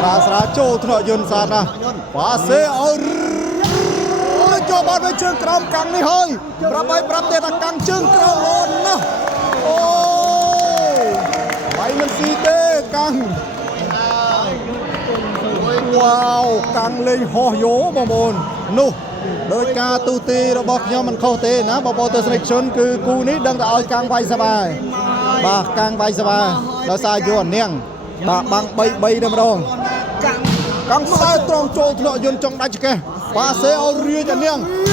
Sra châu thọ dồn sạt à quá xe ơi cho bạn với chương crom căng đi hơi bắp tiền là căng chương crom luôn nè ôi vậy mình xì tê căng wow căng lên ho dố bò mồn nụ đôi ca tu ti rồi bọc nhau mình khâu tê ná bò tê selection cứ cú nít đang ở căng vai sa bài bà căng vai sa bài đó sai dồn niang bà băng bay đâm rong căng sai trong châu thọ dồn trong đáy kè ba xe ao ria cho niang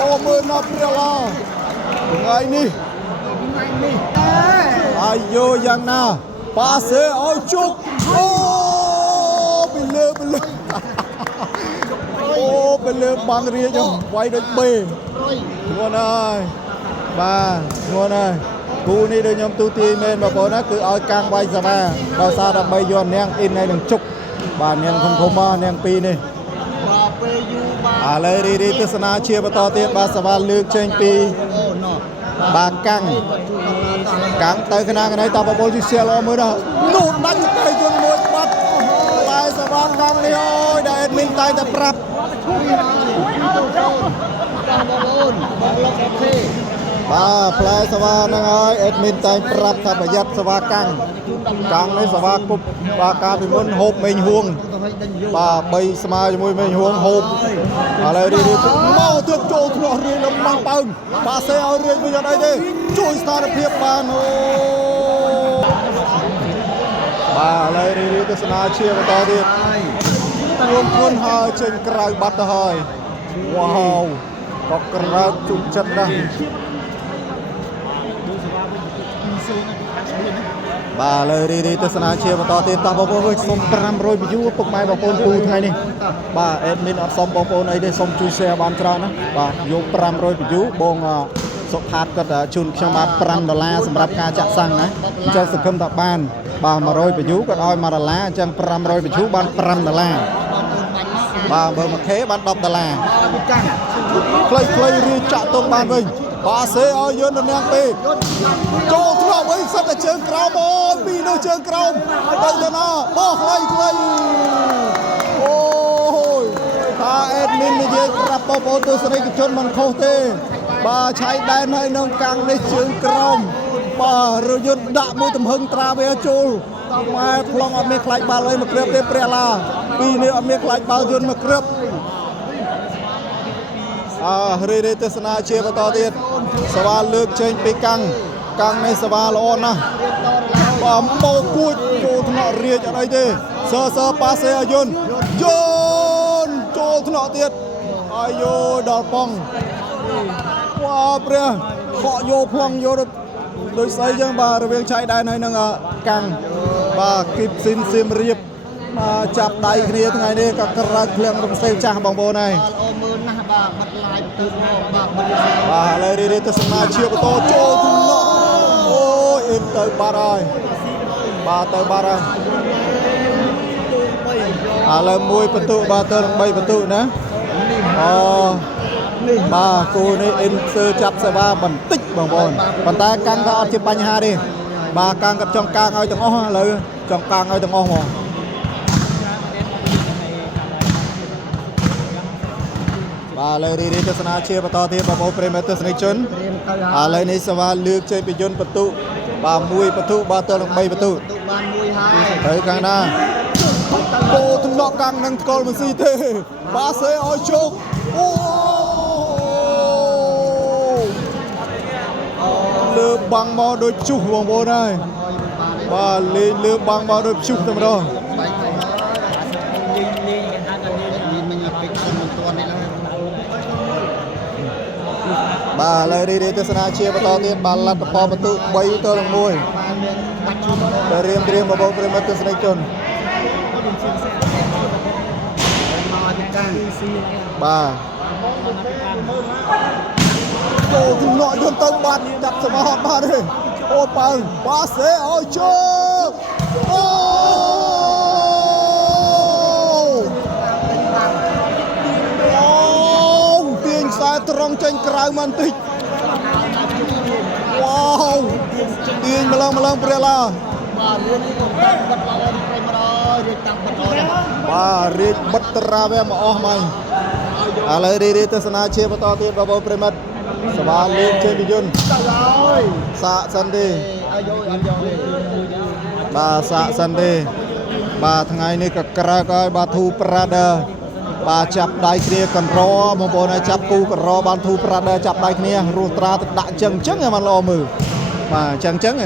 ô mơ nắp la ngày ni ayo yang na ba xe ao chúc ô bên lơ băng ria cho quay đến bê ngon ơi ba ngon ơi cú ni đưa nhóm tu ti men mà bố nó cứ ở cang bay ra ba bao xa đâm bay giòn neng in này đừng chúc bà neng không neng pi này lấy đi tư sana chia vào to tiền ba sa lược trên pi ba cang tới cái này tao bảo bố đi xe lo mới đâu nụt đánh tay chân một bắt lại sa cang đi ơi đại minh tay tập rap ba play sa năng ơi admin tay rap thàประหยัดsa cang này sa cục ba ca bị muốn hộp mình huông ba bay smile cho môi mình huông hộp lại đi mau thước trộn nó riêng nó mang băng ba xe ao riêng bây giờ đây đi chui xa được hiệp bàn ba lại đi từ sana chia vào to đi luôn hơi trên cày bắt hơi wow có cày chung chất đó bà lời đi từ sana chia vào to tiền ta bảo bố xong 500 bị dụ tục mai bảo bố tu thay này bà admin ở xong bảo bố này để xong chui xe bán trao nó bà dụ 500 bị dụ bông sốt hạt có chun cho mà $5 สำหรับการจัดสั่งนะจะสุขมตับบ้านbà mà rồi bị dụ có đôi mà $1 chẳng 500 bị dụ bán $5bà bờ mà khế bán $10 clay ri chạ tông ban mình bà sẽ ở dưới nó ngang pi cho thua với sắp là chơi cào bò pi nó chơi cào đây là nó bò clay ôi ta admin này chơi cặp bò tôi sẽ cái chân mình khâu tê bà chạy đèn hay nâng căng để chơi cào bà rồi dân đã mua tầm hưng tra về chôn mà phong ở miền clay bà lấy mà kẹp tê prela pi này ở miền clay bà dân mà kẹp ri tư sana chia vào to tiền sa lược trên pi căng này sa lo na và màu cùi cho thọ ria ở đây đi sơ passe yun cho thọ tiền ayo đào phong wow bre họ vô phong vô đôi xây chẳng bà rồi viên chạy đai này nâng căng và kịp xin xiêm riệp chạp tay kia ngày đây các ra khuyên đồng xây cha bằng bồ này và lấy đi từ sana chia của tôi cho thùng nọ ôi in tới ba rồi ba tới ba rồi lấy mùi bật tụ ba tới 3 bật tụ nữa ba cô này in sơ chạp sẽ ba bẩn tích bằng bồn bàn tay căng ra chụp bánh ha đi ba căng gặp trong căng ơi từng ó lấy trong căng ơi từng ó mồ bà lời đi từ sana chia vào to thêm bà bố prem từ sana chun lời này sẽ lược chơi bị dồn bật tụ bà mùi bật tụ ba tơ bằng 3 bật tụ tới càng na cô thằng nọ càng năng call mình xì thế ba xe oi chục lừa bằng mò đôi chục vòng bố này và lừa bằng mò đôi chục tầm đó bà lời đi từ sana chia vào to tiền bà lật pò bật tụ 3 tơ bằng mùi riêng bà bố prem từ sana chun bà cô thì nội dân tân bát đặt cho họ ba đi ô bằng ba sẽ ôi chưa tiền sai trong tranh cào man tích wow tiền mà lần prela រៀនទៅតាមបាត់ល្អនេះប្រមរៀនតាមបាត់ល្អបាទរៀបបិទតារាវែមកអស់មកឥឡូវរីទស្សនាជាបន្តទៀតបងប្អូនប្រិមិត្តសវ៉ាលេងជើងវិយុនសាកសិនទេបាទសាកសិនទេបាទថ្ងៃនេះក៏ក្រើកហើយបាទធូប្រាដឺបាទចាប់ដៃគ្នាកន្របងប្អូនឲ្យចាប់គូកន្របានធូប្រាដឺចាប់ដៃគ្នារស់ត្រាទៅដាក់ចឹងឲ្យมันល្អមើលបាទចឹង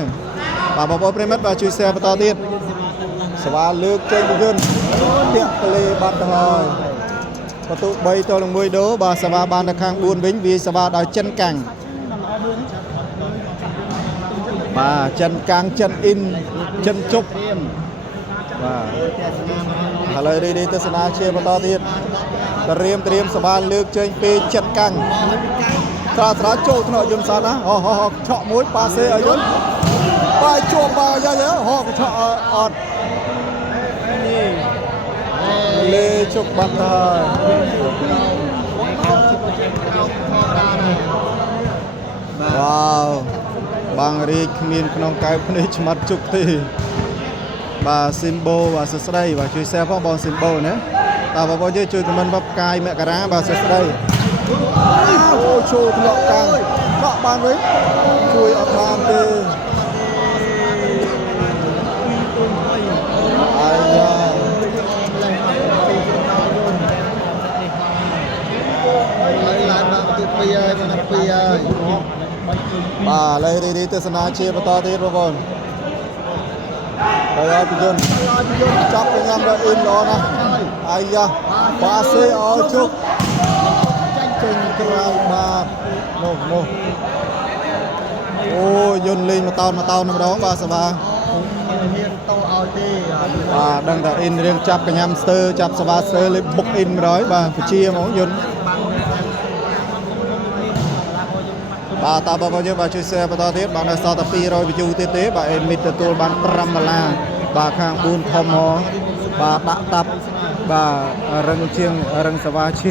បាទបងប្អូនប្រិមិត្តបាទជួយ share បន្តទៀតសវ៉ាលើកជើងវិយុនតាក់ក្លេបាត់ទៅហើយបន្ទុ3ទល់នឹង1ដូបាទសវ៉ាបានទៅខាង4វិញវាសវ៉ាដោយចិនកាំងបាទចិនកាំងចិនអ៊ីនចិនជប់បាទឥឡូវរីទស្សនាជាបន្តទៀតត្រៀមសវ៉ាលើកជើងពីចិនកាំងត្រាចូលថ្នាក់យន្តសានណាឆក់មួយប៉ាសេឲ្យយន្តបាយជួបបាយយ៉ាហកឆក់អត់លេជុកបាត់ហើយវ៉ាវបាងរីកគ្មានក្នុងកែវភ្នែកឆ្មាត់ជុកទេបាទស៊ីមបូបាទសួស្ដីបាទជួយ share ផងបងស៊ីមបូណាតើបងប្អូនជួយខមមិនមកផ្កាយមករាបាទសួស្ដីអូចូលធ្លាក់កាំងដកបានវិញជួយអត់បានទេអាយ៉ាឡើងមកទី2ហើយមកទី2ហើយបាទឥឡូវរីទស្សនាជាបន្តទៀតបងប្អូនហើយឲ្យយន្តចាប់ទៅញ៉ាំដល់អ៊ីនល្អណាស់អាយ៉ាប៉ាសេអោជុកចេញក្រៅបាទនោះអូយន្តលេងមកតោនម្ដងបាទសវ៉ាមានតោឲ្យទេបាទដឹងថាអ៊ីនរៀងចាប់កញ្ញាំស្ទើចាប់សវ៉ាស្ទើលេបុកអ៊ីនម្ដងបាទពជាហ្មងយន្តបាទតើបងប្អូនយើងបាទជួយ share បន្តទៀតបាទនៅសល់តែ200 view ទៀតទេបាទអេមីតទទួលបាន$5បាទខាង4ធំហបាទដាក់តាប់បាទរឹងជាងរឹងសវ៉ាឈី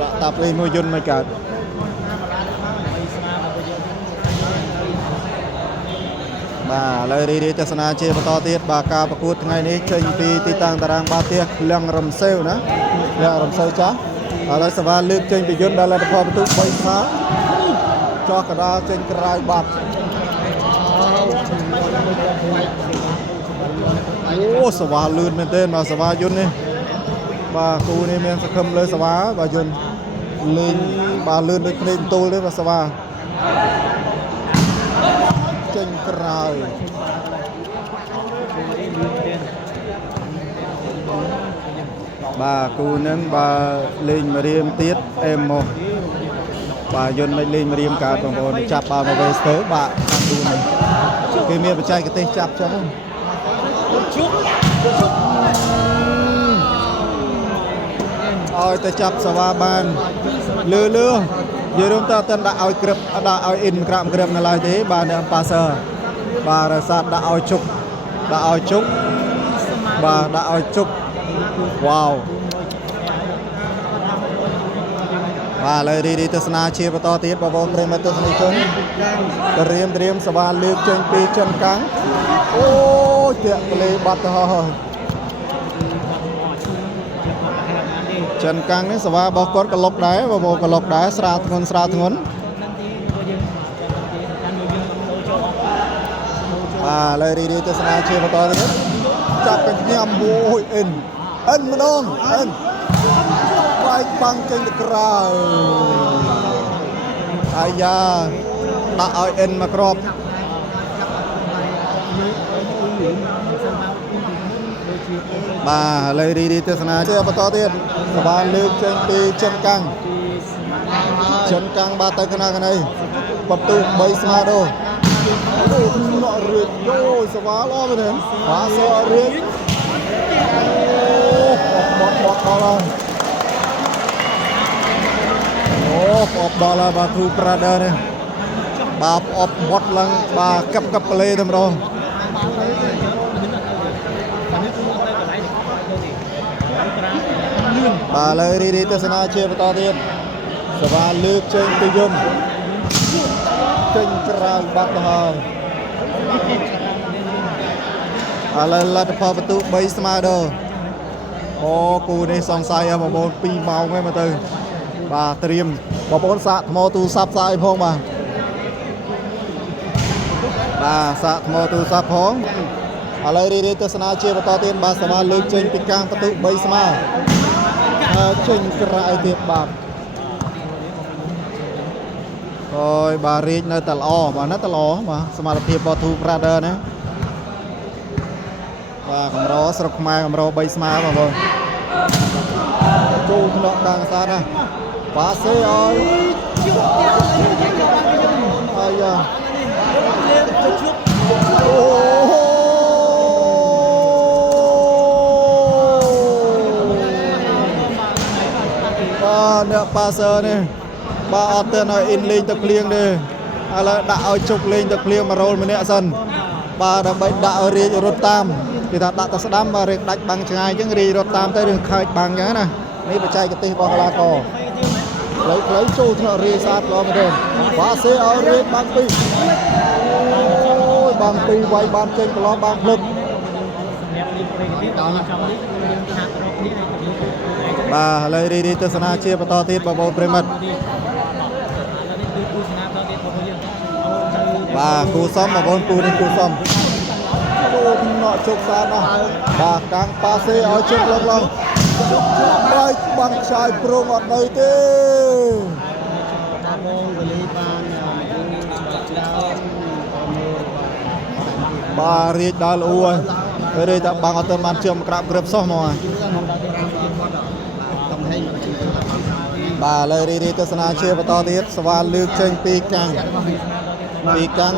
ដាក់តាប់លេងមួយយន្តមិនកើតបាទឥឡូវរីទស្សនាជាបន្តទៀតបាទការប្រកួតថ្ងៃនេះចេញពីទីតាំងតារាងបាល់ទះលៀងរំសេវណាលៀងរំសេវចាស់ឥឡូវសវ៉ាលើកចេញពីយន្តដល់លទ្ធផលបន្ទុក3ស្មើចោះកដាលចេញក្រៅបាត់អូសវ៉ាលឿនមែនទេមកសវ៉ាយន្តនេះបាទគូនេះមានសង្ឃឹមលើសវ៉ាបាទយន្តលេងបាទលឿនដូចភ្នែកទូលទេបាទសវ៉ាចេញក្រៅបាទគូនឹងបាទលេងមរៀមទៀតអេមមកបាទយន្តមិនលេងមរៀមកើតបងប្អូនចាប់បាល់មកវេស្ទើបាទខាងគូនេះគេមានបច្ចេកទេសចាប់ចឹងឲ្យតែចាប់សវ៉ាបានលឺយើងរួមតើដាក់ឲ្យក្រឹបដាក់ឲ្យអ៊ីនក្រាមក្រឹបនៅឡើយទេបាទនៅប៉ាសឺបាទរសាត់ដាក់ឲ្យជុកបាទដាក់ឲ្យជុកវ៉ាវបាទឥឡូវរីទស្សនាជាបន្តទៀតបងប្អូនប្រិយមិត្តទស្សនិកជនត្រៀមសវ៉ាលើកចេញពីចិនកាំងអូតាក់ក្លេបាត់ទៅហើយចិនកាំងនេះសវ៉ារបស់គាត់ក៏លុកដែរបងប្អូនក៏លុកដែរស្រាលធ្ងន់បាទឥឡូវរីទស្សនាជាបន្តទៀតចាប់កញ្ញាំមួយអ៊ិនម្ដងអ៊ិនវាយបាំងចេញទៅក្រៅអាយ៉ាដាក់ឲ្យអ៊ិនមកគ្រាប់បាទឥឡូវរីទស្សនាជាបន្តទៀតសវ៉ាលើកចេញពីចិនកាំងបាទទៅកណាកណីបន្ទុក3ស្មើដូអូណក់រៀងយោសវ៉ាល្អមែនទេបាទសរៀងបត់ដល់ហើយអូអបដល់ហើយបាទធូប្រាដឺនេះបាទអបបត់ឡើងបាទកាប់ប្លេតែម្ដងបាទលើរីទស្សនាជាបន្តទៀតសវ៉ាលើកចេញពីយន្តចេញក្រៅបាត់ទៅហើយ ឥឡូវលទ្ធផលបន្ទុ3ស្មើដល់អូគូនេះសង្ស័យបងប្អូន2ម៉ោងហើយមើលទៅបាទត្រៀមបងប្អូនសាកថ្មទូរស័ព្ទសាកអីផងបាទសាកថ្មទូរស័ព្ទផងឥឡូវរីទស្សនាជាបន្តទៀតបាទសមាលើកចេញពីកាំងបន្ទុ3ស្មើចេញក្រៅទៀតបាទអូយបាទរៀកនៅតែល្អបាទនៅតែល្អបាទសមត្ថភាពរបស់ Two Brother ណាបាទកម្រស្រុកខ្មែរកម្រ3ស្មើបងប្អូនចូលក្នុងដាងសាទណាប៉ាសេឲ្យអាយ៉ាអូបាទអ្នកប៉ាសឺនេះបាទអត់ទៅឲ្យអ៊ីនលេងទឹកភ្លៀងទេឥឡូវដាក់ឲ្យជុកលេងទឹកភ្លៀងមករ៉ូលម្នាក់សិនបាទដើម្បីដាក់ឲ្យរាជរត់តាមគេថាដាក់ទៅស្ដាំបាទរៀងដាច់បាំងឆ្ងាយអញ្ចឹងរាជរត់តាមទៅរឿងខើចបាំងអញ្ចឹងណានេះបច្ចេកទេសរបស់កីឡាករផ្លូវចូលថ្នាក់រាជសាទល្អមែនទេបាទសេឲ្យរាជបាំងពីអូយបាំងពីវាយបានចេញកន្លោះបាំងភ្លឹបបាទឥឡូវរីទស្សនាជាបន្តទៀតបងប្អូនប្រិមិត្តបាទគូសំបងប្អូនគូនេះគូសំចូលថ្នាក់ជោគសាទណាបាទកាំងប៉ាសេឲ្យជោគឡើងបាយបាំងខ្សាយប្រងអត់នៅទេបាទរាជដល់អ៊ូហើយរាជតែបាំងអត់ទៅបានជើងក្រាបក្រឹបសោះមកបាទឥឡូវរីទស្សនាជាបន្តទៀតស្វាលើកចេញពីកាំង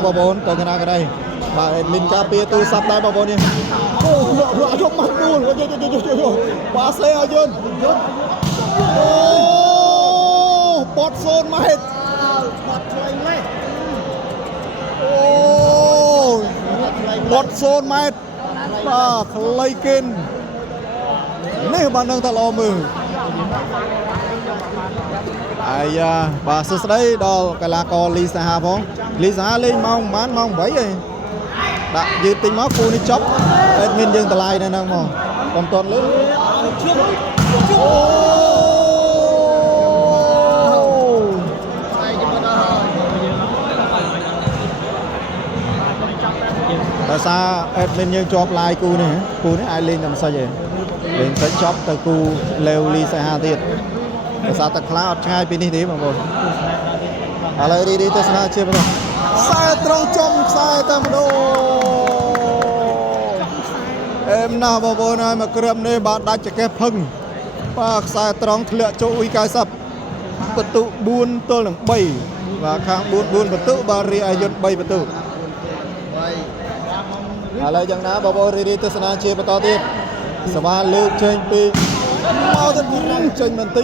បងប្អូនទៅកណាកណៃបាទអេដមីនការពារទូរស័ព្ទដែរបងប្អូននេះអូរកយកមកទូលបាទសេឲ្យយន្តអូបត់0ម៉ែត្របត់ឆ្លៃលេះអូបត់0ម៉ែត្របាទខ្លីគិននេះបាននឹងតែល្អមើលអាយ៉ាបាទសួស្ដីដល់កីឡាករលីសាហាផងលីសាហាលេងម៉ោងប្រហែលម៉ោង8ហើយដាក់យឺតតិចមកគូនេះចប់អេដមីនយើងតម្លៃនៅហ្នឹងមកកុំតន់លើអូដោយសារអេដមីនយើងជាប់ឡាយគូនេះអាចលេងតែមិនសិចទេលេងសិចចប់ទៅគូលេវលីសាហាទៀតដោយសារតែខ្លាអត់ឆ្ងាយពីនេះទេបងប្អូនឥឡូវរីទស្សនាជាបន្តខ្សែត្រង់ចំខ្សែតែម្ដងអេមណាបងប្អូនហើយមកគ្រាបនេះបាទដាច់ចកេះផឹងបាទខ្សែត្រង់ធ្លាក់ចូលអ៊ុយ90បន្ទុ4ទល់នឹង3បាទខាង4បន្ទុបាទរីអាយុធ3បន្ទុឥឡូវយ៉ាងណាបងប្អូនរីទស្សនាជាបន្តទៀតសវ៉ាលើកចេញពីមកទៅចេញបន្តិច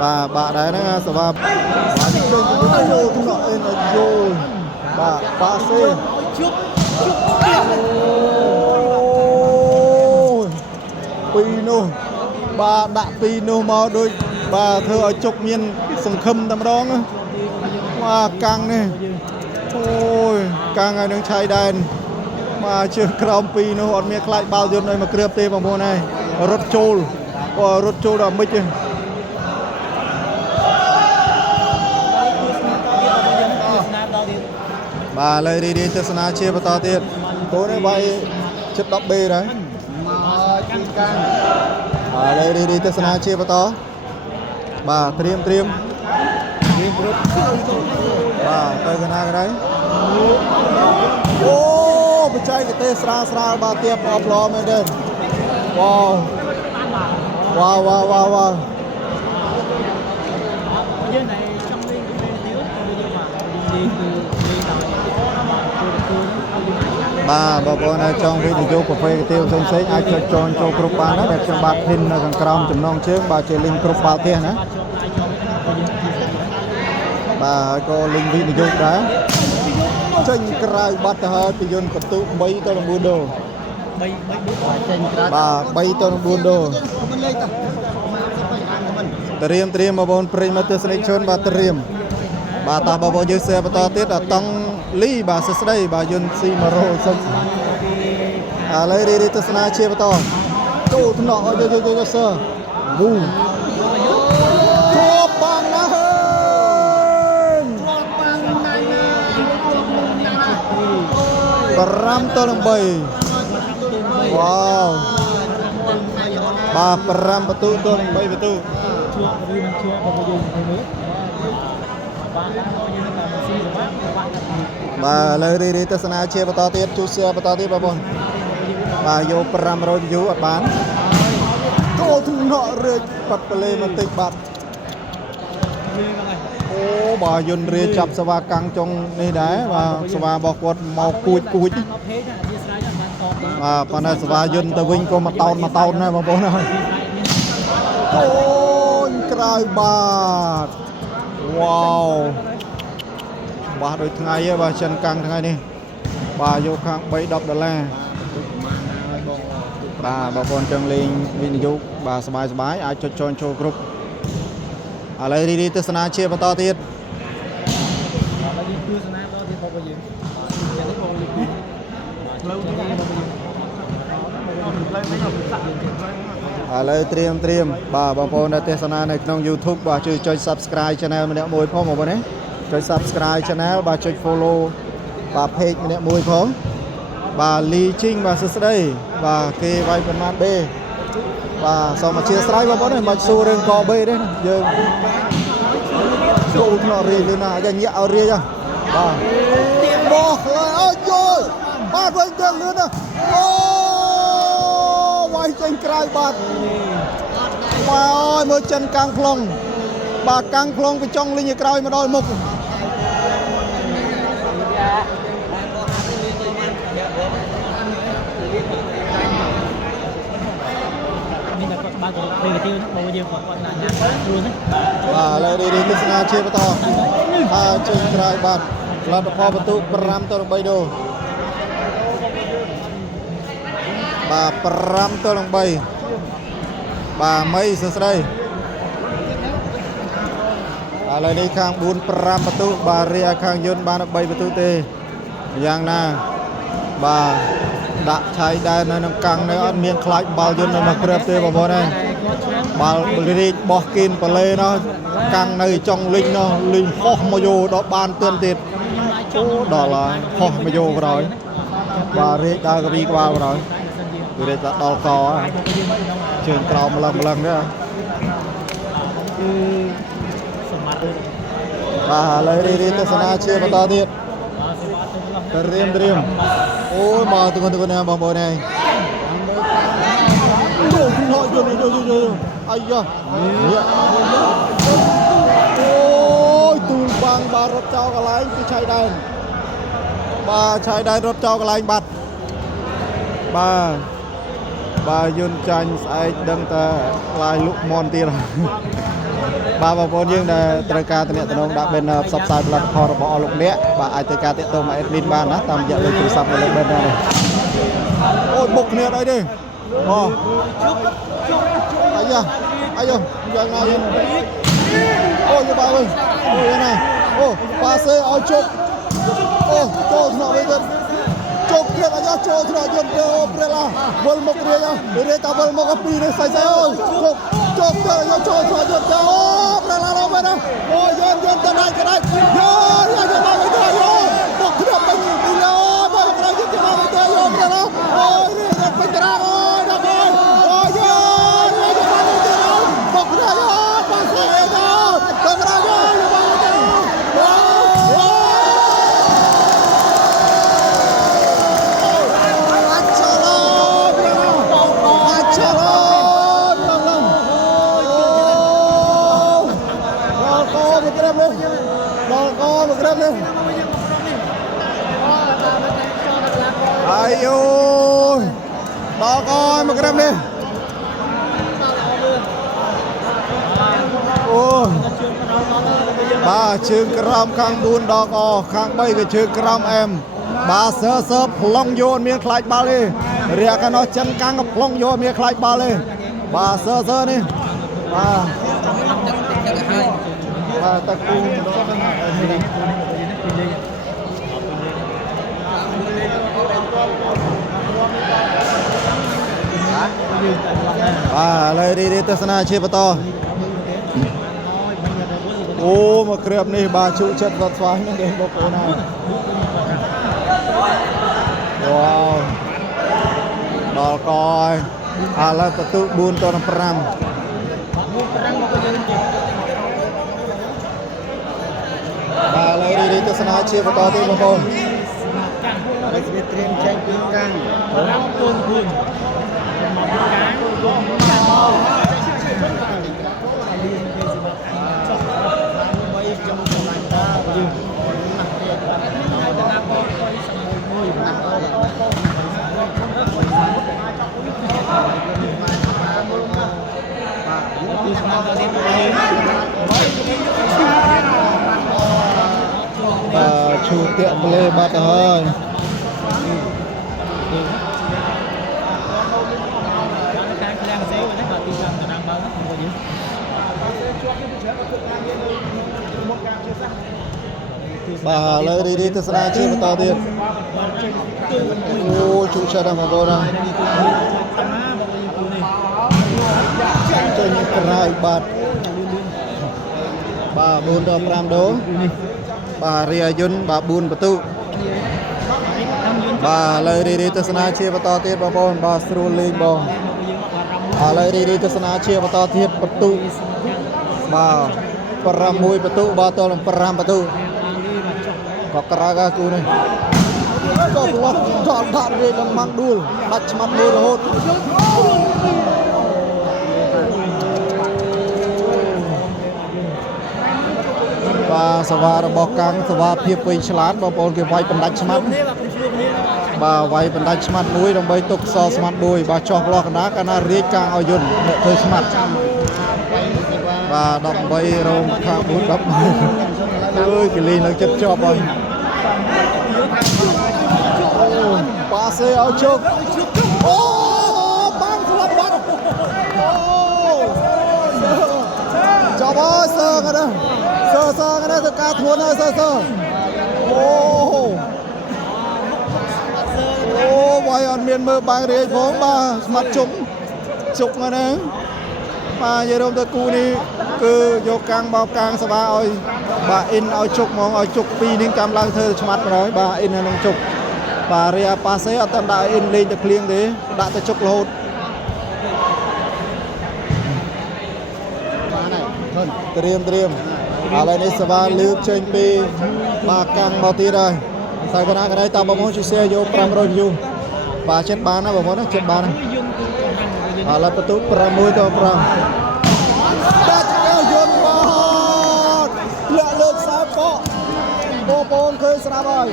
បាទដែរហ្នឹងសវ៉ាចេញទៅយកក្នុងអេនយូបាទប៉ាសេពីនោះបាទដាក់ពីនោះមកដូចបាទធ្វើឲ្យជុកមានសង្ឃឹមតែម្ដងបាទកាំងនេះអូយកាំងឲ្យនឹងឆៃដែនបាទជើងក្រោមពីនោះអត់មានខ្លាចបាល់យន្តឲ្យមកគ្រឿបទេបងប្អូនហើយរត់ចូលដល់មិចទេបាទឥឡូវរីទស្សនាជាបន្តទៀតគោនេះវាយជិត10បេហើយមកពីកាំងបាទឥឡូវរីទស្សនាជាបន្តបាទត្រៀមគ្រប់បាទទៅកណាកណៃអូបច្ចេកទេសស្រាលបាទទៀតអបឡមែនទេវ៉ាវយើងតែចង់លេងពេលទៀតលេងគឺលេងដល់បាទបងប្អូនដែលចង់វីដេអូកាហ្វេកាទៀវផ្សេងអាចចុចចូលគ្រប់បានណាដែលខ្ញុំបាទភិននៅខាងក្រោមចំណងជើងបាទជាលីងគ្រប់បាល់ផ្ទះណាបាទហើយក៏លីងវីដេអូដែរចេញក្រៅបាត់ទៅហើយពីយន្តបន្ទុ3ទៅ9ដុល្លារចេញក្រៅបាទ3ទៅ9ដុល្លារត្រៀមបងប្អូនប្រិយមិត្តទស្សនិកជនបាទត្រៀម បាទតោះបងប្អូនយើង share បន្តទៀតដល់តង់លីបាទសួស្ដីបាទយុនស៊ីម៉ារ៉ូសុំឥឡូវរីទស្សនាជាបន្តចូលថ្នាក់យកសើវូជាប់បាំងណាស់ហើយ5 ទល់នឹង 3 វ៉ាវបាទ5 បន្ទូទល់នឹង 3 បន្ទូបាទឥឡូវរីទស្សនាជាបន្តទៀតជួយ share បន្តទៀតបងប្អូនបាទយក500 view អត់បានចូលថ្នាក់រើចបាត់ប្លេបន្តិចបាទអូបាទយន្តរាចាប់សវ៉ាកាំងចុងនេះដែរបាទសវ៉ារបស់គាត់មកគួចបាទប៉ុន្តែសវ៉ាយន្តទៅវិញក៏មកតោនដែរបងប្អូនហើយអូនក្រោយបាទវ៉ាវបាទដូចថ្ងៃឯងបាទចិនកាំងថ្ងៃនេះបាទយកខាង$3-10បាទបងប្អូនចង់លេងវិនិយោគបាទសบายអាចចុចចូលគ្រប់ឥឡូវរីទស្សនាជាបន្តទៀតឥឡូវត្រៀមបាទបងប្អូនដែលទស្សនានៅក្នុង YouTube បាទជួយចុច Subscribe Channel ម្នាក់មួយផងបងប្អូនណាចុច Subscribe Channel បាទចុច Follow បាទ Page ម្នាក់មួយផងបាទលីជីងបាទសួស្ដីបាទគេវាយប៉ុន្មានដេបាទសូមអធិស្ឋានបងប្អូនមិនសួររឿងកបេទេយើងចូលថ្នាក់រៀនទៅណាយ៉ាញាក់ឲ្យរៀនបាទទៀងបោះអើយយល់បាទវិញទៅលឿនណាអូវាយចេញក្រៅបាទបាទអើយមើលចិនកាំងផ្លុងបាទកាំងផ្លុងទៅចង់លេងឲ្យក្រោយមកដល់មុខបាទឥឡូវរីទស្សនាជាបន្តហើយចេញក្រោយបាទលទ្ធផលបន្ទុក5-3ដូបាទ5-3បាទមីសួស្ដីឥឡូវនេះខាង4-5បន្ទុកបាទរីឯខាងយន្តបាន3បន្ទុកទេយ៉ាងណាបាទដាក់ឆៃដែរនៅក្នុងកាំងនៅអត់មានខ្លាចបាល់យន្តនៅមកព្រឹបទេបងប្អូនហើយបាល់រីកបោះគីនប៉លេនោះកាំងនៅចុងលីងនោះលីងហោះមកយោដល់បានទឿនទៀតអូដល់ហើយហោះមកយោក្រោយបាទរីកដើរកវីក្បាលក្រោយគឺរីកដល់កហើយជើងក្រោមម្លឹងទេបាទឥឡូវរីទស្សនាជាបន្តទៀតត្រៀមអូយមកទៅណាបងប្អូនឯងចូលទីហោយអាយ៉ាអូយទូលបាំងបាទរត់ចោលកន្លែងគឺឆៃដែនបាទឆៃដែនរត់ចោលកន្លែងបាត់បាទយន្តចាញ់ស្អែកដឹងតែខ្លាយលក់មន់ទៀតបាទបងប្អូនយើងដែលត្រូវការតំណែងដាក់បេនផ្សព្វផ្សាយផលិតផលរបស់លោកអ្នកបាទអាចទៅការទាក់ទងមក admin បានណាតាមរយៈលេខទូរស័ព្ទនៅលើបេននេះអូយបុកគ្នាអីទេអូអាយ៉ាយ៉ាងណាយើងអូយបាទវិញអូយណាអូប៉ាសេឲ្យជប់អូចូលថ្នាក់វិញទៅជប់ទៀតអាយ៉ាចូលថ្នាក់យន្តទៅព្រះឡាវល់មករៀងតាវល់មកពីនេះស្អីអូជប់ទៅអាយ៉ាចូលថ្នាក់យន្តទៅអូព្រះឡាដល់វិញណាអូយន្តទៅដាច់យកមកវិញទៅបុកគ្នាពេញពីលោមកក្រោយយកមកវិញទៅយកព្រះឡាអូយរៀងពេញត្រាអូយដល់ហើយអូយយកមកវិញទៅបុកគ្នាប៉ាសេទៅក្រោយយកមកវិញទៅអាយអូដល់កយមកក្រឹមនេះអូបាទជើងក្រោមខាង4ដល់កខាង3ក៏ជើងក្រោមអែមបាទសើប្លង់យកមានខ្លាចបាល់ទេរាកាណោះចិនកាំងក៏ប្លង់យកមានខ្លាចបាល់ទេបាទសើនេះបាទតាគូ เลยดีๆทัศนาเชียร์ปตอโอ้มาเครียบนี่บาชุชัดวัดสวายนั่นเองบอกโอ้นะว้าวดอกกอยแล้วประตูบุญตัวน้ำปรำเลยดีๆทัศนาเชียร์ปตอที่บอกโอ้อะไรจะเตรียมแข่งปีกันรับตูนคุณชูเตะเบลบัดเฮ้ยเลยดีๆทัศนาเชียร์ปตอที่โอ้ชูชัดมาโบนะจะยิงกระไรบัดบุญดอกปรามโดเรียยุนบุญประตูเลยดีๆทัศนาเชียร์ปตอที่บอลสรูลีบอลเลยดีๆทัศนาเชียร์ปตอที่ประตูปรามวยประตูตัวลงปรามประตูก็กระกากูนี่ก็ล็อกจอดด่านเรียนมังดูลดัชมันดูลโหดสวาระบอกกังสวาเพียบไปฉลาดบอลเก็บไว้เป็นดัชมันไว้เป็นดัชมันมวยลงไปตกซอสมันดุยชอบล็อกนะกันนะเรียกกลางเอายุนเธอสมัดดอกใบโรงข้าวบุญดับกิลีนักจัดจอบไปปาเซเอาชุกโอ้บังสลับบัตโอ้จอบเซอร์กันนะเซอร์กันนะจะการทวนนะเซอร์โอ้ไวอันเมียนมือบางเรียผมมาสมัดจุกมานะเยอรมตะกูนี่คือโยกกลางเบากลางสบายอินเอาจุกมองเอาจุกปีนึงกำลังเธอสมัดมาเลยอินนั่งจุกเรียปาเซ่อัตตาอินเล่นตะเคลียงดิด่าตะจุกโหดเตรียมอะไรในสบายลืมเชนปีมากลางเบาตีได้ใส่คณะกันได้ตามบอมชิเซียโยปรามรอยอยู่เช็ดบานนะบอมนะเช็ดบานนะแล้วประตูปรามวยตัวปรามดัดเอลยนบอลเลือกเลือกสายโปนเคยสนามเลย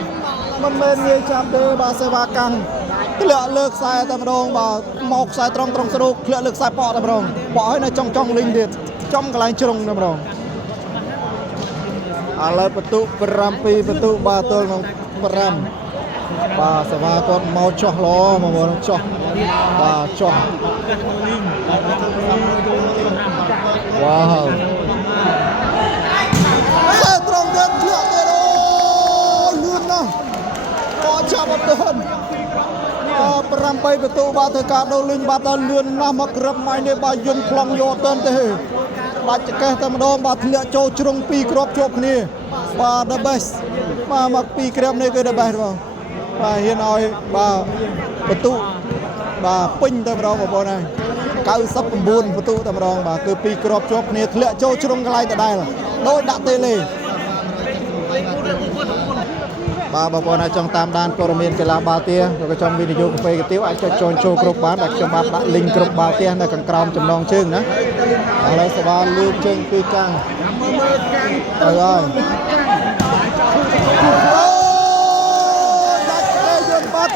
มันเป็นเงี้ยจำเดบาเซวากังเลือกเลือกสายตะมดงหมอกสายตรงสะดุกเลือกเลือกสายปอตะมดงปอให้ในจ้องลิงเด็ดจ้องกลายจงตะมดงอะไรประตูปรามปีประตูบาตัวของปรามสวาก็เมาจ่อล้อมาบนจ่อจ่อว้าวตรงเดินเลือกเลยเลื่อนนะจับเดินปรำไปประตูบาเทกาโดลิงบาตาเลื่อนนะมากระไม้ในบายุนคลองโยเตินเตะบาจะแก่ตะมดองบาเทเลือโจจงปีกรอบโจกนี่เดอะเบสมักปีกระนี่ก็เดอะเบสเห็นเอาประตูปิ้งตะมดองบอลนี่ก้าวซับบุญประตูตะมดองคือปีกรอบโจกนี่เทเลือโจจงกลายแต่ได้ละโดยดักเตะบางคนอาจจะตามด้านโปรเมียนกีฬาบาเตียแล้วก็จอมวิดีโอเฟกติวอาจจะโชว์กรุ๊ปบ้านอาจจะบัดลิงกรุ๊ปบาเตียในกลางกรามจำลองเชิงนะอะไรสบายลืมเชิงปีกังเลยดักเตยยนบัด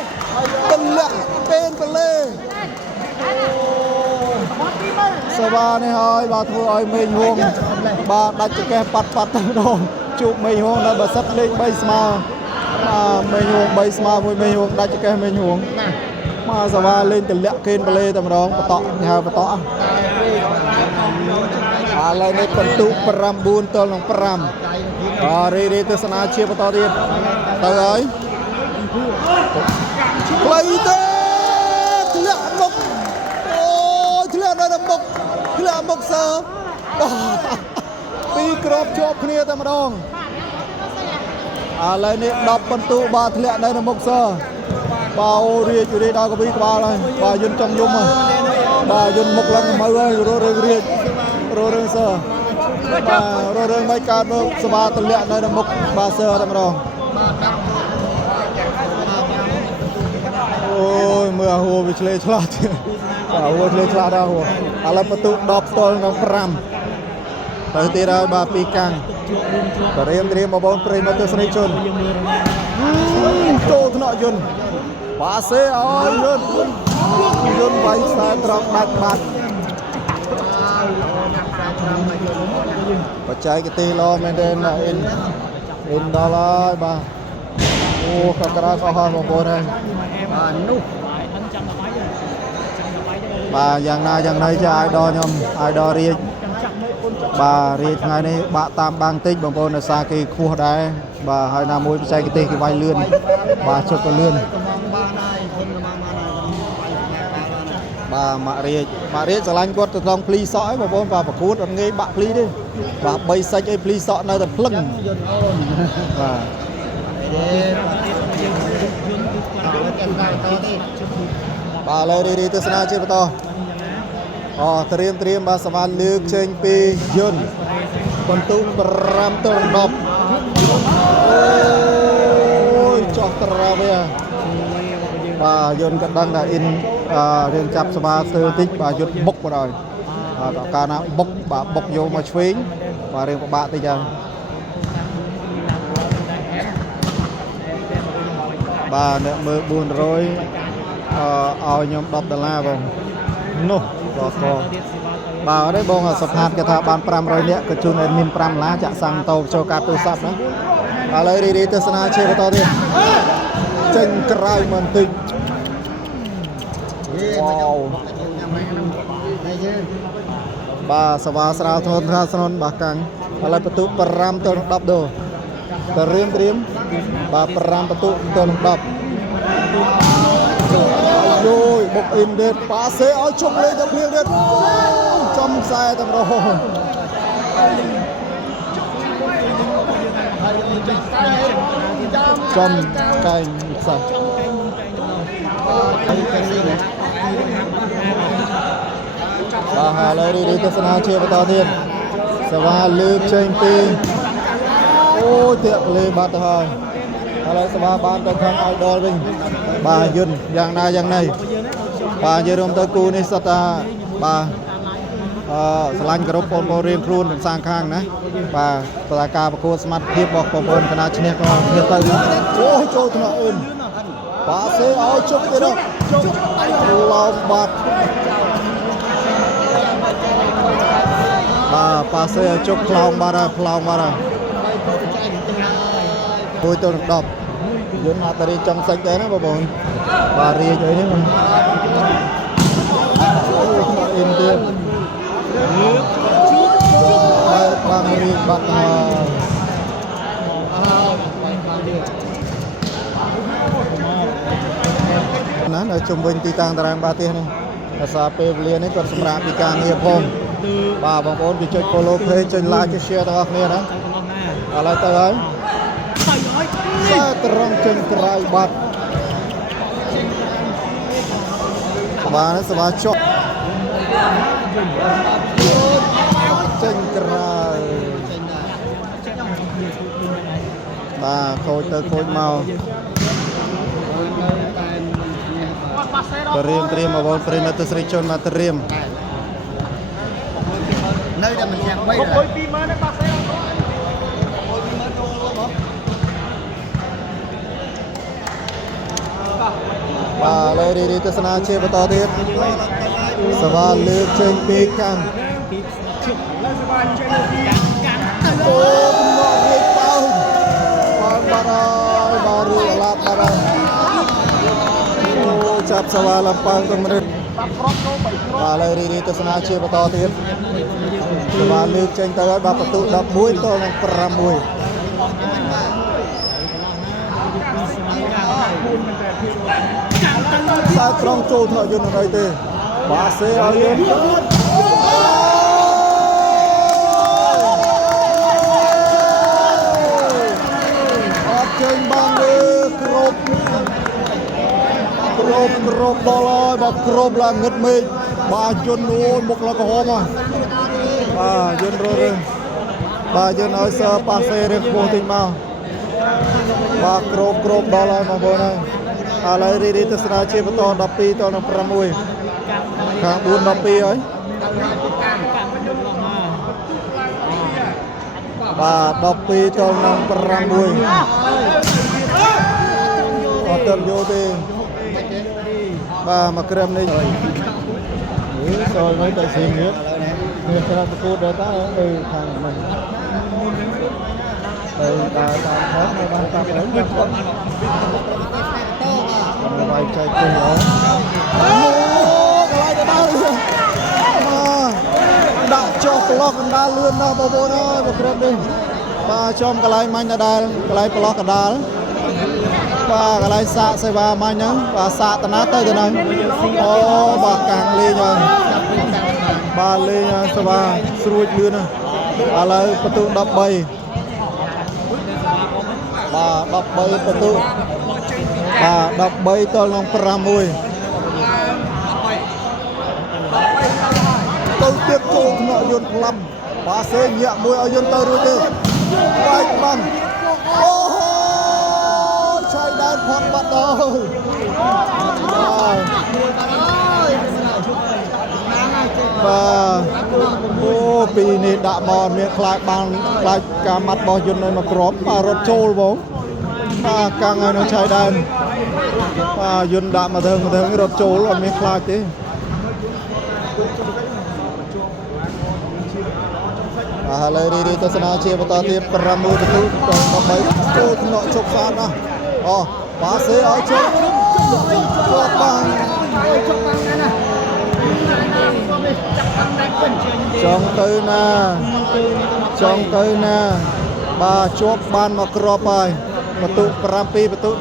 เป็นเละเป็นไปเลยสบายนี่ฮะบาทัวร์ไอเมย์ห่วงบาดักจะแกปัดตะโดนจูบเมย์ห่วงแล้วบาซัดเล่นใบสมาเมย์ห่วงใบสมาเมย์ห่วงดักจะแกเมย์ห่วงมาสบายเล่นแต่เละเกินไปเลยแต่มาร้องปะตะนี่ฮะปะตะอะไรในประตูปรามบูนตัวลงปราม រីរីទស្សនាជាបន្តទៀតទៅហើយផ្លៃទេធ្លាក់មុខអូយធ្លាក់នៅមុខធ្លាក់មុខសើពីរគ្រាប់ជាប់គ្នាតែម្ដងឥឡូវនេះ10បន្ទូបាទធ្លាក់នៅមុខសើបាទអូរាជដល់កវីក្បាលហើយបាទយន្តចង់យំហើយបាទយន្តមុខឡើងមើលហើយររឿងរាជរឿងសើបាទរឿងមិនកើតមកសបាទម្លាក់នៅមុខបាទសើតែម្ដងអូយមើលហួរវាឆ្លេឆ្លាតបាទហួរឆ្លេឆ្លាតដល់ហួរឥឡូវបន្ទូ10ផ្ទាល់នឹង5ទៅទៀតហើយបាទពីកាំងត្រៀមបងប្អូនប្រិយមិត្តទស្សនិកជនចូលថ្នាក់យន្តបាសេឲ្យយន្តវាយខ្សែត្រង់ដាច់បាត់បច្ចេកទេសល្អមែនទេណាអ៊ីនដល់ហើយបាទអូកក្រាស់អស់ហើយបងប្អូនហើយបាទនោះបាទយ៉ាងណាយ៉ាងណីចាអាយដល់ខ្ញុំអាយដល់រាជបាទរាជថ្ងៃនេះបាក់តាមបាំងតិចបងប្អូនដោយសារគេខ្ពស់ដែរបាទហើយណាមួយបច្ចេកទេសគេវាយលឿនបាទជុតទៅលឿនបាទម៉ាក់រាជស្រឡាញ់គាត់ទៅត្រង់ភ្លីសក់ឯងបងប្អូនបាទប្រកួតអត់ងាយបាក់ភ្លីទេបាទ3សាច់អីភ្លីសក់នៅតែភ្លឹងបាទឥឡូវរីទស្សនាជាបន្តត្រៀមបាទសមាលើកចេញពីយន្តបន្ទុក5ទល់10អូយចោះត្រាវាបាទយន្តក៏ដឹងថាអ៊ីនរឿងចាប់សមាស្ទើតិចបាទយន្តបុកមកដល់ដល់កាលណាបុកបាទបុកយកមកឆ្វេងបាទរឿងពិបាកតិចហើយបាទអ្នកមើល400ឲ្យខ្ញុំ$10បងនោះដល់កបាទអត់ទេបងសុផាតគេថាបាន500នាក់ក៏ជូនadmin $5ចាក់សាំងតោចូលកាត់ទូរស័ព្ទណាឥឡូវរីទស្សនាជាបន្តទៀតចេញក្រៅបន្តិចវ៉ាវបាទសវ៉ាស្រាលធនថាស្រុនបាទកាំងឥឡូវបន្ទុក5ទល់10ដុល្លារត្រៀមបាទ5បន្ទុកទល់10យោយបុកអ៊ីនដេតប៉ាសេឲ្យជុំលេងទៅភ្លៀងទៀតចំខ្សែតែម្ដងចំកែងខ្សែបាទឥឡូវរីទស្សនាជាបន្តទៀតសវ៉ាលើកចេញពីអូយតាក់លេបាត់ទៅហើយឥឡូវសវ៉ាបានទៅខាងអាយដលវិញបាទយន្តយ៉ាងណាយ៉ាងណីបាទនិយាយរួមទៅគូនេះសុទ្ធតែបាទស្រឡាញ់គោរពបងប្អូនរៀងខ្លួនទាំងសាងខាងណាបាទព្រោះការប្រកួតសមត្ថភាពរបស់បងប្អូនគណៈឈ្នះក៏គ្នាទៅអូចូលថ្នាក់អ៊ីនបាទសេឲ្យជុកទៀតឡោមបាត់បាទប៉ាសេឲ្យជុកខ្លោងបាត់ហើយមួយទៅ10យន្តអត់រីចង់សាច់ដែរណាបងប្អូនបាទរាជអីនេះអ៊ីនទៀតបាទរាជបាត់ណានៅជុំវិញទីតាំងតារាងបាល់ទះនេះភាសាពេលវេលានេះគាត់សម្រាប់ពីការងារផងបាទបងប្អូនជួយចុច follow page ចុច like ចុច share ទាំងអស់គ្នាណាឥឡូវទៅហើយខ្សែត្រង់ចេញក្រៅបាត់បាទសមាជិកចេញក្រៅបាទខូចទៅខូចមកត្រៀមបងប្អូនប្រិយមិត្តទស្សនិកជនមកត្រៀមនៅតែមិនយ៉ាង3ដែរ20000ទេបាសេបាទលើរីទស្សនាជាបន្តទៀតសវ៉ាលើកចេញពីកាំងអូទំនក់រាជប៉ោងបាត់ហើយបាទរីឡាប់បាត់ហើយអូចាប់សវ៉ាឡើងប៉ោងទៅមនុស្សបាទលើរីទស្សនាជាបន្តទៀតសវ៉ាលើកចេញទៅហើយបាទបន្ទុក11ទល់នឹង6 តែត្រង់ចូលថ្នាក់យន្តអីទេបាសេឲ្យយន្តអត់ចេញបានទេគ្រប់ដល់ហើយបើគ្រប់ឡើងងឹតមេឃបាទយន្តអូយមុខឡើងក្រហមហើយបាទយន្តរឺបាទយន្តឲ្យសើប៉ាសេរៀបពោះតិចមកបាទគ្រប់ដល់ហើយបងប្អូនហើយឥឡូវរីទស្សនាជាបន្ត12តនឹង6ខាង4 12ហើយបាទ12តនឹង6អត់ទៅយកទេបាទមកក្រឹមនេះសល់មិនតែស៊ីងទៀតវាស្រាប់ប្រកួតដល់តើទៅខាងមិនទៅដល់តាមខំនៅបានតាមឡើងទៅគាត់មកវាយចែកទៅអូកន្លែងទៅដល់ដាក់ចុះប្លុកកណ្ដាលលឿនណាស់បងប្អូនអើយមកក្រឹមនេះបាទចំកន្លែងមាញ់ដដែលកន្លែងប្លុកកណ្ដាលបាទកន្លែងសាកសេវាមាញ់ហ្នឹងបាទសាកតាណាទៅទៅហ្នឹងអូបាទកាំងលេងហើយបាទលេងសេវាស្រួចលឿនឥឡូវបន្ទុ13បាទ13បន្ទុបាទ13ទល់នឹង6ទៅទៀតចូលថ្នាក់យន្តក្លាប់បាទសេញាក់មួយឲ្យយន្តទៅរួចទេវាយបាំងអូឆៃដើរផត់បាត់ដល់បាទអូពីនេះដាក់មកមានខ្លាចបានខ្លាចការម៉ាត់របស់យន្តនៅមកក្របបាទរត់ចូលបងបាទកាំងឲ្យនៅឆៃដើរបាទយន្តដាក់មកទៅរត់ចូលអត់មានខ្លាចទេឥឡូវរីទស្សនាជាបន្តទៀត6បន្ទុ13ចូលថ្នាក់ជប់ស្អាតណាស់អូបាសេឲ្យជប់បាំងចង់ទៅណាបាទជាប់បានមកក្របហើយបន្ទុ7បន្ទុ13ឥ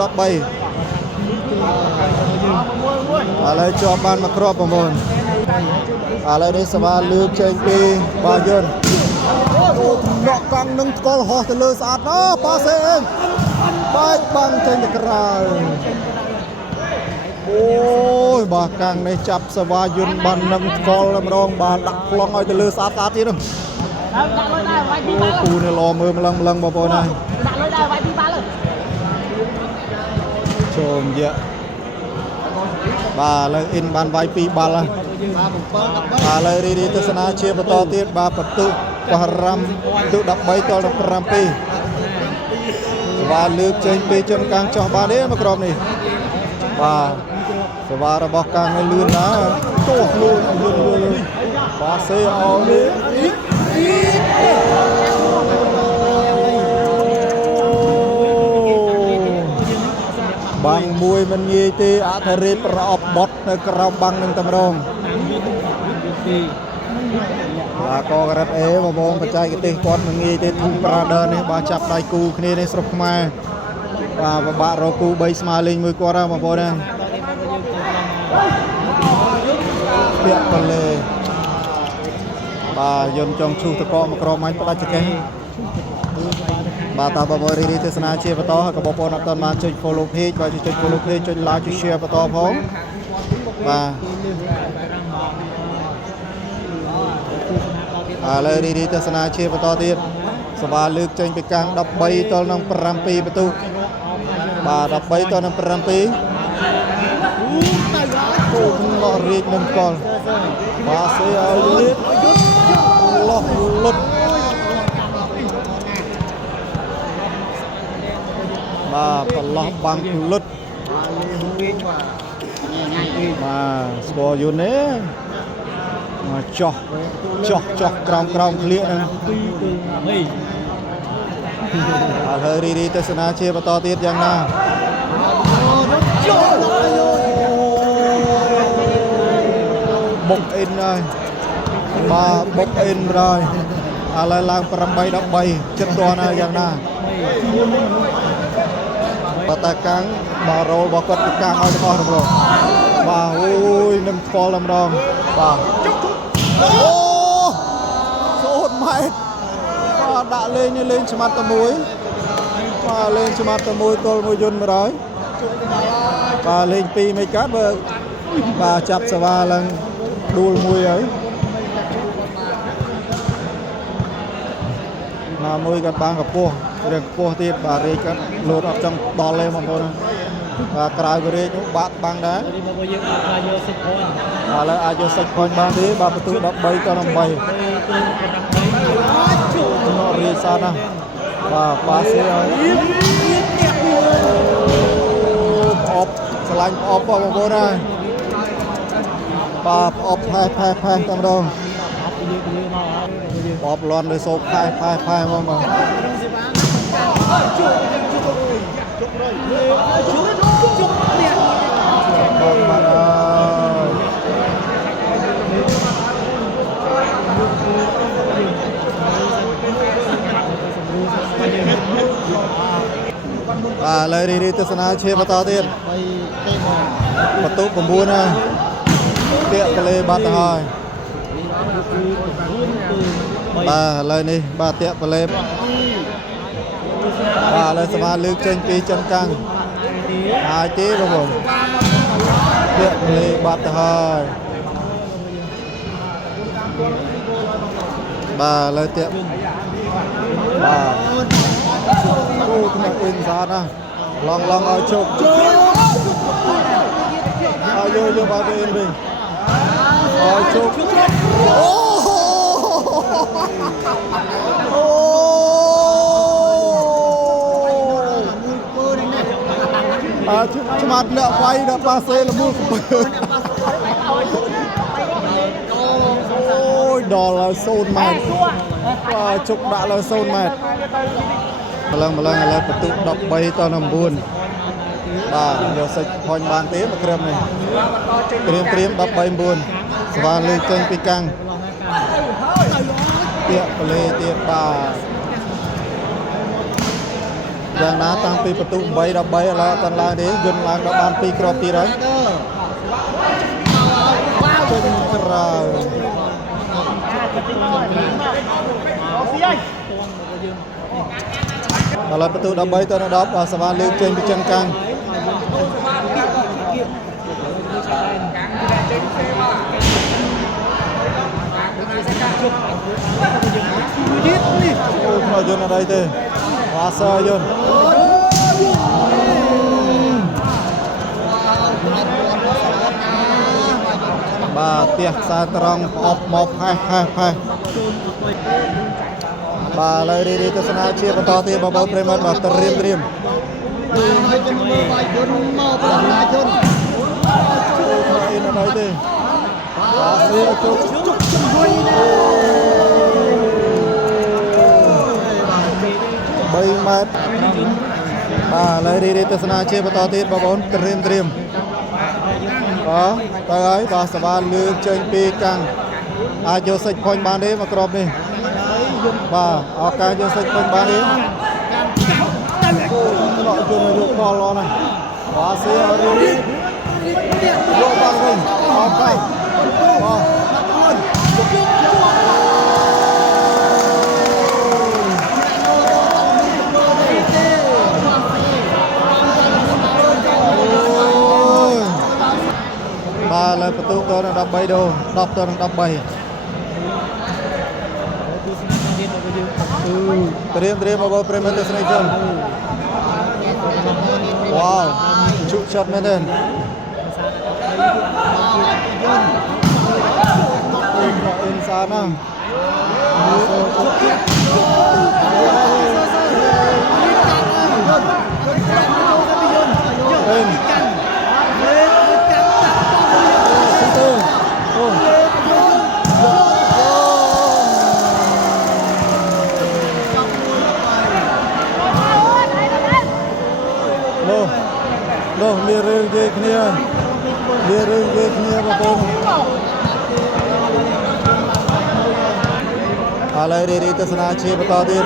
ឡូវជាប់បានមកក្រប9ឥឡូវនេះសវាលើកចេញពីបាទយន្តអូដកកង់នឹងស្គាល់ហោះទៅលើស្អាតណាស់ប៉ាសេអេបែកបាំងចេញទៅក្រៅអូយបាទកាំងនេះចាប់សវាយន្តបាននឹងស្គាល់ម្ដងបាទដាក់ប្លង់ឲ្យទៅលើស្អាតទៀតហ្នឹងដាក់លុយដែរវាយពីបាល់គូនេះឡមើលម្លឹងបងប្អូនហើយដាក់លុយដែរវាយពីបាល់ចូលយៈបាទឥឡូវអ៊ីនបានវាយ2បាល់ហើយបាទឥឡូវរីទស្សនាជាបន្តទៀតបាទបន្ទុ5បន្ទុ13តដល់7បាទលើកចេញពីជនកាំងចោះបានទេមកក្រុមនេះបាទសេវារបស់កាំងនៅលឿនណាទោះខ្លួនយន្តបាទសេអោនេះបាំងមួយមិនងាយទេអធិរាជប្រអប់បត់នៅក្រោមបាំងនឹងតែម្ដងបាទកករ៉ាត់អេបងប្អូនបច្ចេកទេសគាត់មិនងាយទេធូបប្រាដឺនេះបាទចាប់ដៃគូគ្នានេះស្រុកខ្មែរបាទពិបាករកគូ3ស្មើលេងមួយគាត់ហ្នឹងបងប្អូនណាពាក់បលេបាទយន្តចង់ឈូសតកមកក្រមាញ់ផ្ដាច់ចកេះបាទតើបងប្អូនរីទស្សនាជាបន្តហើយក៏បងប្អូនអត់ទាន់បានចុច follow page បាទចុច follow page ចុច like ចុច share បន្តផងបាទឥឡូវរីទស្សនាជាបន្តទៀតសវាលើកចេញពីកាំង13ទល់នឹង7បន្ទុបាទ13ទល់នឹង7អូឡោះរៀបនឹងកលបាទសេឲ្យលៀបលោះលុតបាទប្រឡោះបាំងលុតបាទស្គាល់យូនទេមកចោះក្រោមក្លៀកហ្នឹងហើយរីទស្សនាជាបន្តទៀតយ៉ាងណាបុកអ៊ីនហើយបាទបុកអ៊ីនrồiឥឡូវឡើង8 13ចិត្តទាន់ហើយយ៉ាងណាបាទតាកាំងបាទរ៉ូរបស់គាត់គឺកាំងឲ្យទាំងអស់ទាំង បាទអូយនឹងស្គាល់តែម្ដងបាទអូសូតម៉ែតបាទដាក់លេងនេះលេងឆ្មាត់តែមួយបាទលេងឆ្មាត់តែមួយទល់មួយយន្ត100បាទលេង2មិនកើតបើបាទចាប់សវ៉ាឡើងដួលមួយហើយណាមួយគាត់បានកពស់រឿងខ្ពស់ទៀតបាទរេកគាត់លោតអត់ចង់ដល់ទេបងប្អូនបាទក្រៅក៏រេកនោះបាក់បាំងដែរឥឡូវអាចយកសាច់ផុញបានទេបាទបន្ទូ13ទៅ8ចំណរេសាណាបាទប៉ាសេហើយអបឆ្លាញ់អបបងប្អូនហើយបាទអបផែតែម្ដងអបលន់ដោយសោកផែមកបាទបងបាទបាទលើរីទស្សនាជាបន្តទៀតបន្ទុក9ណាពាក់កលេបាត់ទៅហើយបាទឥឡូវនេះបាទតាក់ប្លេបបាទឥឡូវសមាលើកចេញពីចិនកាំងហើយទេបងប្អូនតាក់ប្លេបបាត់ទៅហើយបាទឥឡូវតាក់បាទអូថ្នាក់អ៊ីនសាណាឡងឲ្យជប់ឲ្យយកបាទអ៊ីនវិញឲ្យជប់អូឆ្មាត់លាក់វាយដល់ប៉ាសេលមូលកំពើអូយដល់ហើយ0ម៉ែត្របាទជុកដាក់លើ0ម៉ែត្រម្លឹងឥឡូវបន្ទុក13ទៅ9បាទយកសាច់ផុញបានទេមកគ្រាមនេះត្រៀម13 9ស្វាលើកចេញពីកាំងទាក់ប្លេទៀតបាទយ៉ាងណាតាំងពីបន្ទុក8 13ឥឡូវអត់តាន់ឡើងទេយន្តឡើងដល់បាន2គ្រាប់ទៀតហើយចេញក្រៅឥឡូវបន្ទុក13ទៅ10បាទសវ៉ាលើកចេញពីចិនកាំងអូមកយន្តអត់អីទេវ៉ាសយន្តបាទផ្ទះខ្សែត្រង់អបមកផេះបាទឥឡូវរីទស្សនាជាបន្តទៀតបងប្អូនប្រិមត្តបាទត្រៀមឲ្យជំនួយបាយយន្តមកប្រជាជនអីនៅđâyទេបាទស្រីជុកជំនួយណា3ម៉ែត្របាទឥឡូវរីទស្សនាជាបន្តទៀតបងប្អូនត្រៀមបាទទៅហើយបាទសវ៉ាលើកចេញពីកាំងអាចយកសាច់ផុញបានទេមកក្របនេះបាទឱកាសយកសាច់ផុញបានទេលោកជន់យកបលណាបាទសៀយកបានវិញឱកាសបាទបាទលើបន្ទុកទៅ13ដុ10ទៅ13ត្រៀមមកបងប្រិមត្តទស្សនិកជនវ៉ាវជុកចាត់មែនទេអ៊ីនសាណានោះមានរឿងនិយាយគ្នាបងប្អូនឥឡូវរីទស្សនាជាបន្តទៀត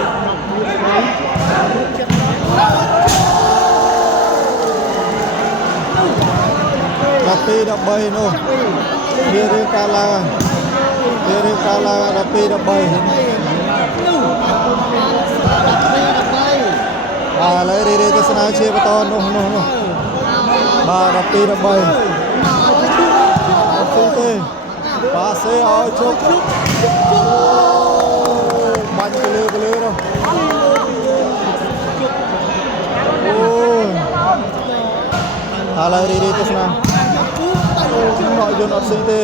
12 នោះវារៀងកាលឡើងវារៀងកាលឡើង12 13បាទឥឡូវរីទស្សនាជាបន្តនោះបាទ12 13ស៊ីទេប៉ាសេឲ្យជុកបាញ់ទៅលើនោះអូយឥឡូវរីទស្សនាចំណកយន្តអត់ស៊ីទេ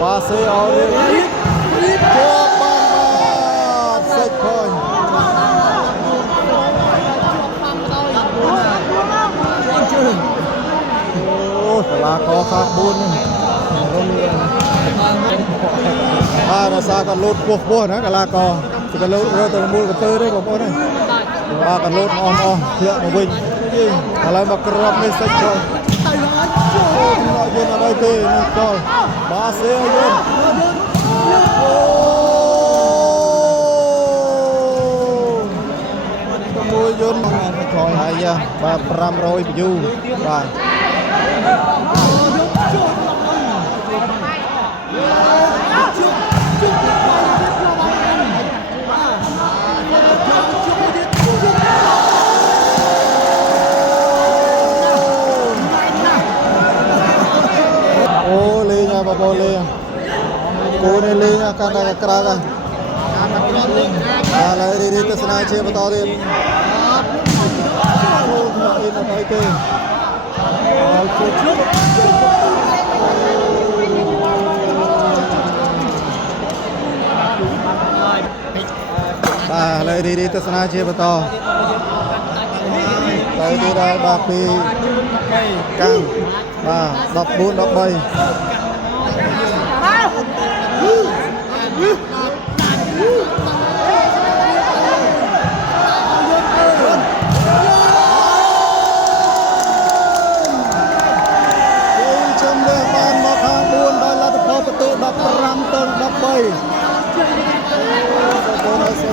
ប៉ាសេឲ្យជាប់បានសេចខូចអូសាលាកខាង4នេះដោយសារក៏លូតពោះណាកាឡាកក៏លូតរើទៅមូលកពើទេបងប្អូនហ្នឹងបាទក៏លូតអស់ធ្លាក់មកវិញឥឡូវមកក្របនេះសេចខូចយន្តអត់ទេនេះកលបាសេយន្តមួយយន្តខលហើយបាទ500 view បាទអូលេងបងប្អូនលេងគូនេះលេងកាន់តែក្រាស់ហើយឥឡូវរីទស្សនាជាបន្តទៀតអូអីមកអីទេអល់ជុកបាទឥឡូវរីទស្សនាជាបន្តទៅទីដល់បាទពីកាំងបាទ14 1315 ទល់13បងប្អូន